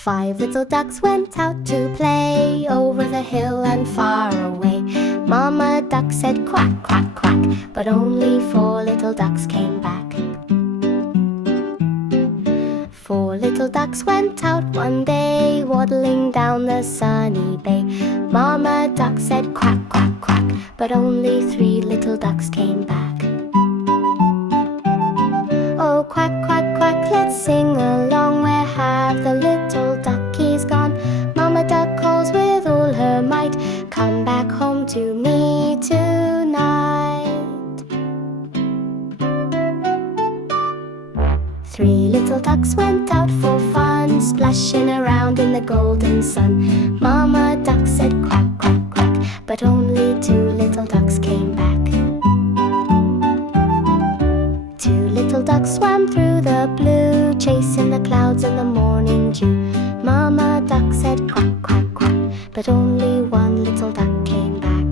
5 little ducks went out to play over the hill and far away. Mama duck said quack, quack, quack, but only 4 little ducks came back. 4 little ducks went out one day, waddling down the sunny bay. Mama duck said quack, quack, quack, but only 3 little ducks came back. Oh, quack, quack, quack, let's sing along. Where have the little duckies gone? Mama duck calls with all her might, come back home to me tonight. 3 little ducks went out for fun, splashing around in the golden sun. Mama duck said quack, quack, quack, but only 2 little ducks came back. 2 little ducks swam through the blue, chasing the clouds in the morning dew. Mama duck said quack, quack, quack, but only 1 little duck came back.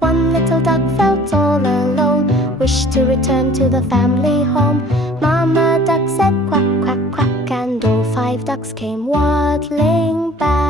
1 little duck felt all alone, wished to return to the family home. Mama duck said quack, quack, quack, and all 5 ducks came waddling back.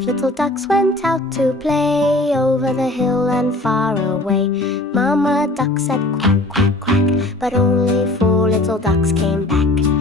Little ducks went out to play over the hill and far away. Mama duck said quack, quack, quack, but only 4 little ducks came back.